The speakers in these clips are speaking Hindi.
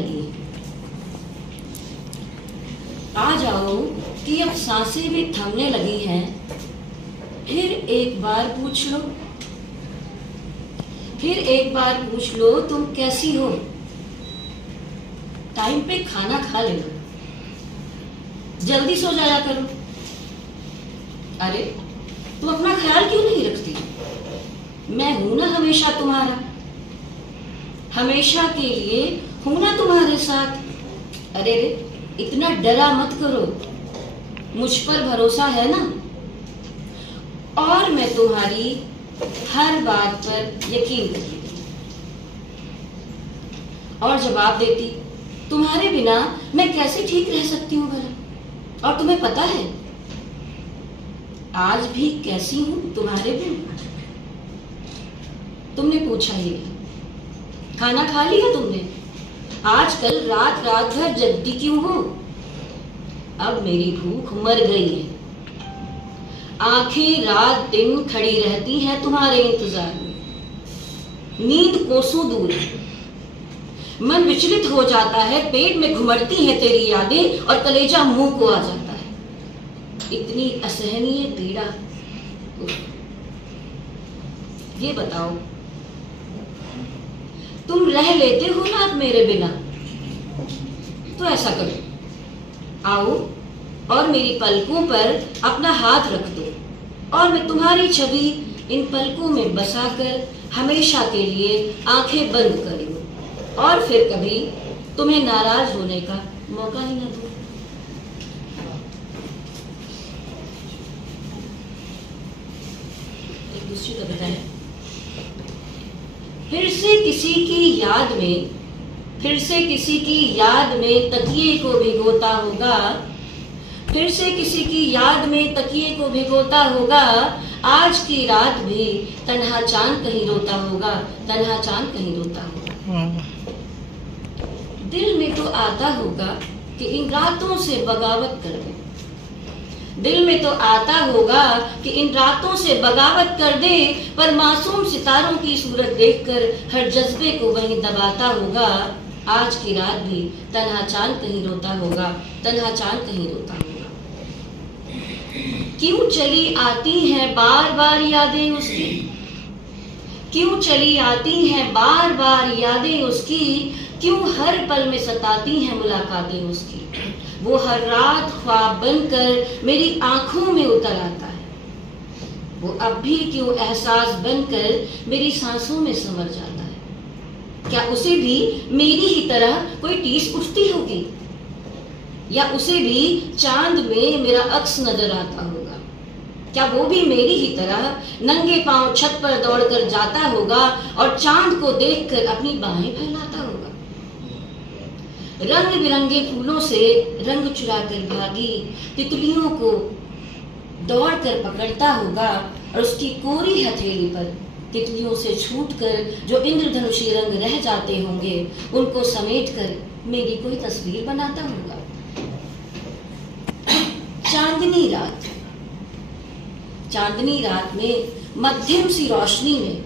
लगी। आ जाओ कि अब सांसें भी थमने लगी हैं, फिर एक बार पूछ लो, फिर एक बार पूछ लो तुम कैसी हो। टाइम पे खाना खा लेना, जल्दी सो जाया करो। अरे तुम अपना ख्याल क्यों नहीं रखती? मैं हूं ना हमेशा तुम्हारा, हमेशा के लिए हूं ना तुम्हारे साथ। अरे रे इतना डरा मत करो, मुझ पर भरोसा है ना, और मैं तुम्हारी हर बात पर यकीन करती और जवाब देती। तुम्हारे बिना मैं कैसे ठीक रह सकती हूँ भला? और तुम्हें पता है आज भी कैसी हूं तुम्हारे बिना? तुमने पूछा ही नहीं, खाना खा लिया तुमने? आजकल रात रात भर जगती क्यों हो? अब मेरी भूख मर गई है, आंखें रात दिन खड़ी रहती हैं तुम्हारे इंतजार में। नींद कोसों दूर है, मन विचलित हो जाता है, पेट में घुमड़ती हैं तेरी यादें और कलेजा मुंह को आ जाता है। इतनी असहनीय पीड़ा। ये बताओ तुम रह लेते हो ना अब मेरे बिना? तो ऐसा करो, आओ और मेरी पलकों पर अपना हाथ रख दो और मैं तुम्हारी छवि इन पलकों में बसाकर हमेशा के लिए आंखें बंद कर लूं और फिर कभी तुम्हें नाराज होने का मौका ही न दूं। एक दूसरी कविता है। फिर से किसी की याद में, फिर से किसी की याद में तकिए को भिगोता होगा, फिर से किसी की याद में तकिए को भिगोता होगा। आज की रात भी तन्हा चांद कहीं रोता होगा, तन्हा चांद कहीं रोता होगा। दिल में तो आता होगा कि इन रातों से बगावत कर दे, दिल में तो आता होगा कि इन रातों से बगावत कर दे, पर मासूम सितारों की सूरत देखकर हर जज्बे को वहीं दबाता होगा। आज की रात भी तन्हा चांद कहीं रोता होगा, तन्हा चांद कहीं रोता होगा। क्यों चली आती हैं बार बार यादें उसकी, क्यों चली आती हैं बार बार यादें उसकी, क्यों हर पल में सताती हैं मुलाकातें उसकी। वो हर रात ख्वाब बनकर मेरी आंखों में उतर आता है, वो अब भी क्यों एहसास बनकर मेरी सांसों में समर जाता है। क्या उसे भी मेरी ही तरह कोई टीस उठती होगी, या उसे भी चांद में मेरा अक्स नजर आता होगा? क्या वो भी मेरी ही तरह नंगे पांव छत पर दौड़कर जाता होगा और चांद को देखकर अपनी बाहें फैलाता होगा? रंग बिरंगे फूलों से रंग चुराकर भागी तितलियों को दौड़कर पकड़ता होगा और उसकी कोरी हथेली पर तितलियों से छूटकर जो इंद्रधनुषी रंग रह जाते होंगे उनको समेटकर मेरी कोई तस्वीर बनाता होगा। चांदनी रात, चांदनी रात में मध्यम सी रोशनी में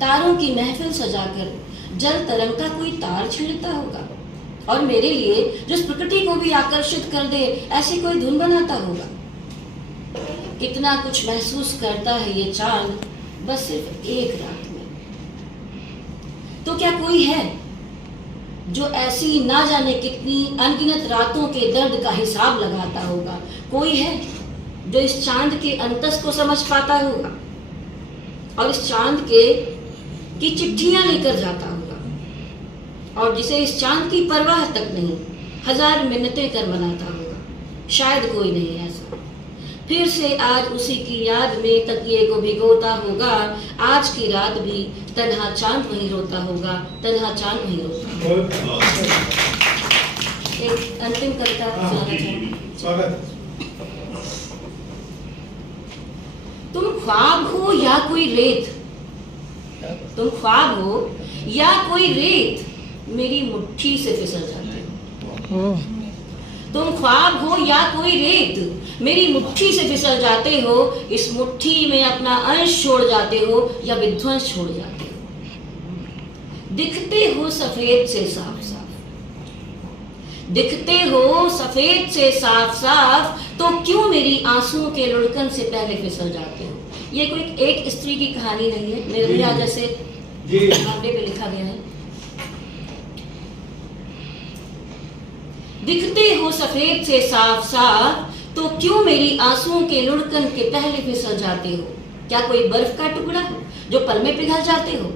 तारों की महफिल सजाकर जल तरंग का कोई तार छेड़ता होगा और मेरे लिए जिस प्रकृति को भी आकर्षित कर दे ऐसी कोई धुन बनाता होगा। कितना कुछ महसूस करता है ये चांद बस सिर्फ एक रात में। तो क्या कोई है जो ऐसी ना जाने कितनी अनगिनत रातों के दर्द का हिसाब लगाता होगा? कोई है जो इस चांद के अंतस को समझ पाता होगा और इस चांद की चिट्ठियां लेकर जाता होगा और जिसे इस चांद की परवाह तक नहीं हजार मिन्नतें कर मनाता होगा? शायद कोई नहीं ऐसा। फिर से आज उसी की याद में तकिए को भिगोता होगा। आज की रात भी तन्हा चांद वहीं रोता होगा, तन्हा चांद वहीं रोता होगा। एक अंतिम कविता सुनाना चाहूंगी। तुम ख्वाब हो या कोई रेत, तुम ख्वाब हो या कोई रेत मेरी मुट्ठी से फिसल जाते हो। तुम ख्वाब हो या कोई रेत मेरी मुट्ठी से फिसल जाते हो। इस मुट्ठी में अपना अंश छोड़ जाते हो या विध्वंस छोड़ जाते हो। दिखते हो सफेद से साफ साफ, दिखते हो सफेद से साफ साफ, तो क्यों मेरी आंसुओं के लुढ़कन से पहले फिसल जाते हो। ये कोई एक स्त्री की कहानी नहीं है, निर्भया जैसे भावड़े पे लिखा गया है। दिखते हो सफेद से साफ साफ, तो क्यों मेरी आंसुओं के लुढ़कन के पहले फिसल जाते हो। क्या कोई बर्फ का टुकड़ा हो जो पल में पिघल जाते हो।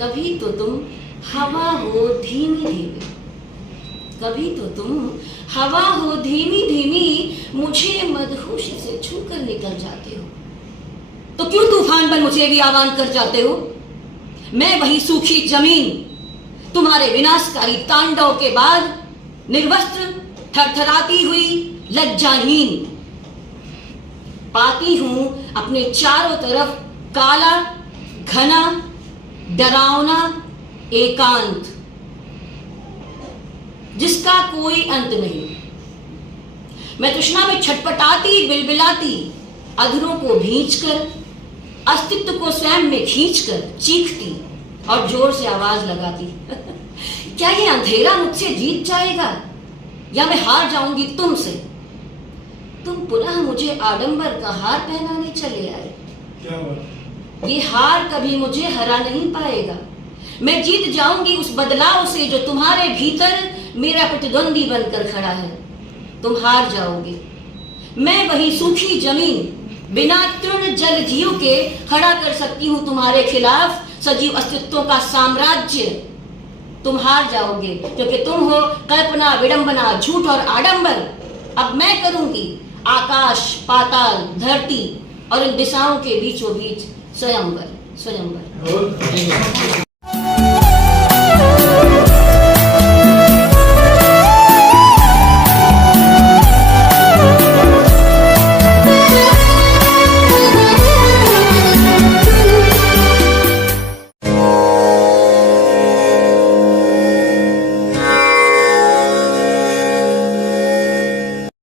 कभी तो तुम हवा हो धीमी धीमी, कभी तो तुम हवा हो धीमी धीमी, मुझे मदहोशी से छूकर निकल जाते हो। तो क्यों तूफान बन मुझे भी आह्वान कर जाते हो। मैं वही सूखी जमीन, तुम्हारे विनाशकारी तांडव के बाद निर्वस्त्र थरथराती हुई लज्जाहीन, पाती हूं अपने चारों तरफ काला घना डरावना एकांत, जिसका कोई अंत नहीं। मैं तृष्णा में छटपटाती बिलबिलाती, अधरों को भींचकर, अस्तित्व को स्वयं में खींचकर चीखती और जोर से आवाज लगाती। क्या ये अंधेरा मुझसे जीत जाएगा या मैं हार जाऊंगी तुमसे। तुम पुनः मुझे आडंबर का हार पहनाने चले आए। क्या बात? ये हार कभी मुझे हरा नहीं पाएगा। मैं जीत जाऊंगी उस बदलाव से जो तुम्हारे भीतर मेरा प्रतिद्वंदी बनकर खड़ा है। तुम हार जाओगे। मैं वही सूखी जमीन बिना तृण जल जीव के खड़ा कर सकती हूं तुम्हारे खिलाफ सजीव अस्तित्वों का साम्राज्य। तुम हार जाओगे क्योंकि तुम हो कल्पना विडंबना झूठ और आडंबर। अब मैं करूंगी आकाश पाताल धरती और इन दिशाओं के बीचों बीच स्वयंवर।